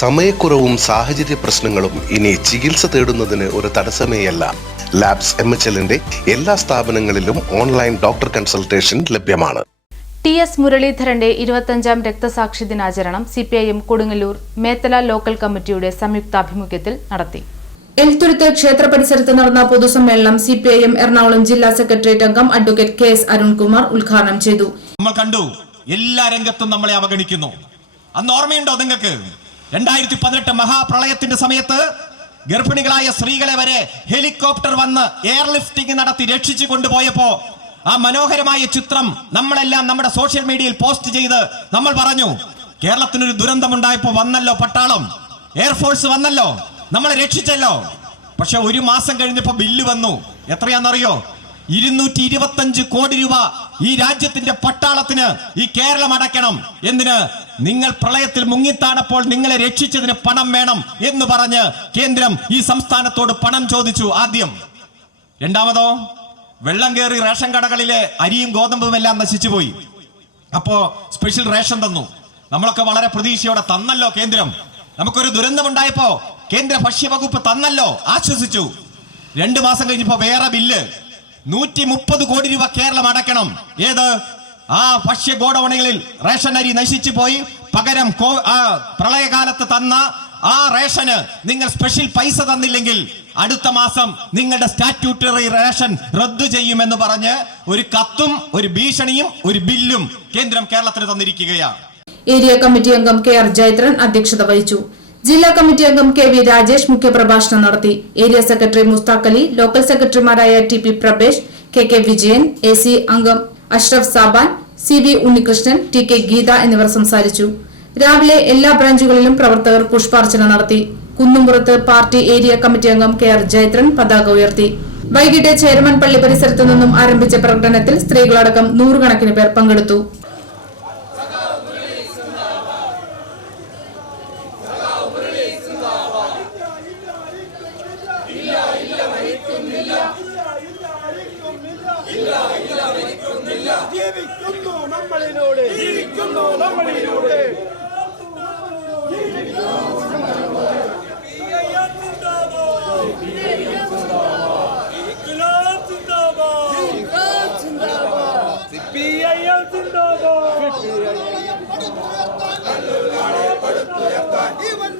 സമയക്കുറവും സാഹചര്യ പ്രശ്നങ്ങളും ഇനി ചികിത്സ തേടുന്നതിന് ഒരു തടസ്സമേയല്ല. ലാബ്സ് എം എച്ച് എല്ലിന്റെ എല്ലാ സ്ഥാപനങ്ങളിലും ഓൺലൈൻ ഡോക്ടർ കൺസൾട്ടേഷൻ ലഭ്യമാണ്. ടി എസ് മുരളീധരന്റെ ഇരുപത്തഞ്ചാം രക്തസാക്ഷി ദിനാചരണം C P I M Kodungallur Methala local കമ്മിറ്റിയുടെ സംയുക്താഭിമുഖ്യത്തിൽ നടത്തി. എൽത്തുരുത്ത് ക്ഷേത്ര പരിസരത്ത് നടന്ന പൊതുസമ്മേളനം C P I M Ernakulam ജില്ലാ സെക്രട്ടേറിയറ്റ് അംഗം അഡ്വക്കേറ്റ് കെ എസ് അരുൺകുമാർ ഉദ്ഘാടനം ചെയ്തു. നമ്മൾ കണ്ടു. എല്ലാ രംഗത്തും നമ്മളെ അവഗണിക്കുന്നു. അന്ന് ഓർമ്മയുണ്ടോ നിങ്ങൾക്ക്? രണ്ടായിരത്തി പതിനെട്ട് മഹാപ്രളയത്തിന്റെ സമയത്ത് ഗർഭിണികളായ സ്ത്രീകളെ വരെ ഹെലികോപ്റ്റർ വന്ന് എയർലിഫ്റ്റിംഗ് നടത്തി രക്ഷിച്ചു കൊണ്ടുപോയപ്പോ ആ മനോഹരമായ ചിത്രം നമ്മളെല്ലാം നമ്മുടെ സോഷ്യൽ മീഡിയയിൽ പോസ്റ്റ് ചെയ്ത് നമ്മൾ പറഞ്ഞു കേരളത്തിനൊരു ദുരന്തമുണ്ടായപ്പോ വന്നല്ലോ പട്ടാളം എയർഫോഴ്സ് വന്നല്ലോ നമ്മളെ രക്ഷിച്ചല്ലോ. പക്ഷെ ഒരു മാസം കഴിഞ്ഞപ്പോ ബില്ല് വന്നു. എത്രയാണെന്നറിയോ? ഇരുന്നൂറ്റി ഇരുപത്തഞ്ച് കോടി രൂപ ഈ രാജ്യത്തിന്റെ പട്ടാളത്തിന് ഈ കേരളം അടയ്ക്കണം എന്തിന്? നിങ്ങൾ പ്രളയത്തിൽ മുങ്ങിത്താണപ്പോൾ നിങ്ങളെ രക്ഷിച്ചതിന് പണം വേണം എന്ന് പറഞ്ഞ് കേന്ദ്രം ഈ സംസ്ഥാനത്തോട് പണം ചോദിച്ചു ആദ്യം. രണ്ടാമതോ? വെള്ളം കയറി റേഷൻ കടകളിലെ അരിയും ഗോതമ്പും എല്ലാം നശിച്ചുപോയി. അപ്പോ സ്പെഷ്യൽ റേഷൻ തന്നു. നമ്മളൊക്കെ വളരെ പ്രതീക്ഷയോടെ തന്നല്ലോ കേന്ദ്രം. നമുക്കൊരു ദുരന്തമുണ്ടായപ്പോ കേന്ദ്ര ഭക്ഷ്യവകുപ്പ് തന്നല്ലോ ആശ്വസിച്ചു. രണ്ടു മാസം കഴിഞ്ഞപ്പോ വേറെ ബില്ല്. നൂറ്റി മുപ്പത് കോടി രൂപ കേരളം അടക്കണം. ഏത്? ആ ഭക്ഷ്യ ഗോഡൌണുകളിൽ റേഷൻ അരി നശിച്ചു പോയി. പകരം പ്രളയകാലത്ത് തന്ന ആ റേഷന് നിങ്ങൾ സ്പെഷ്യൽ പൈസ തന്നില്ലെങ്കിൽ അടുത്ത മാസം നിങ്ങളുടെ സ്റ്റാറ്റ്യൂട്ടറി റേഷൻ റദ്ദു ചെയ്യുമെന്ന് പറഞ്ഞ് ഒരു കത്തും ഒരു ഭീഷണിയും ഒരു ബില്ലും കേന്ദ്രം കേരളത്തിന് തന്നിരിക്കുകയാണ്. ഏരിയ കമ്മിറ്റി അംഗം കെ ആർ ജയത്രൻ അധ്യക്ഷത വഹിച്ചു. ജില്ലാ കമ്മിറ്റി അംഗം കെ വി രാജേഷ് മുഖ്യപ്രഭാഷണം നടത്തി. Area secretary Mustaq Ali local സെക്രട്ടറിമാരായ T P Prabhesh K K Vijayan A C അംഗം Ashraf Saban C V Unnikrishnan T K Geetha എന്നിവർ സംസാരിച്ചു. രാവിലെ എല്ലാ ബ്രാഞ്ചുകളിലും പ്രവർത്തകർ പുഷ്പാർച്ചന നടത്തി. കുന്നുംപുറത്ത് പാർട്ടി ഏരിയ കമ്മിറ്റി അംഗം കെ ആർ ജയത്രൻ പതാക ഉയർത്തി. വൈകിട്ട് ചേരമൻ പള്ളി പരിസരത്തു നിന്നും ആരംഭിച്ച പ്രകടനത്തിൽ സ്ത്രീകളടക്കം നൂറുകണക്കിന് പേർ പങ്കെടുത്തു. ജീവിക്കുന്നു നമ്മളിലൂടെ. ജീവിക്കുന്നു നമ്മളിലൂടെ. ജീവൻ നൽകിയ ധീരസഖാവേ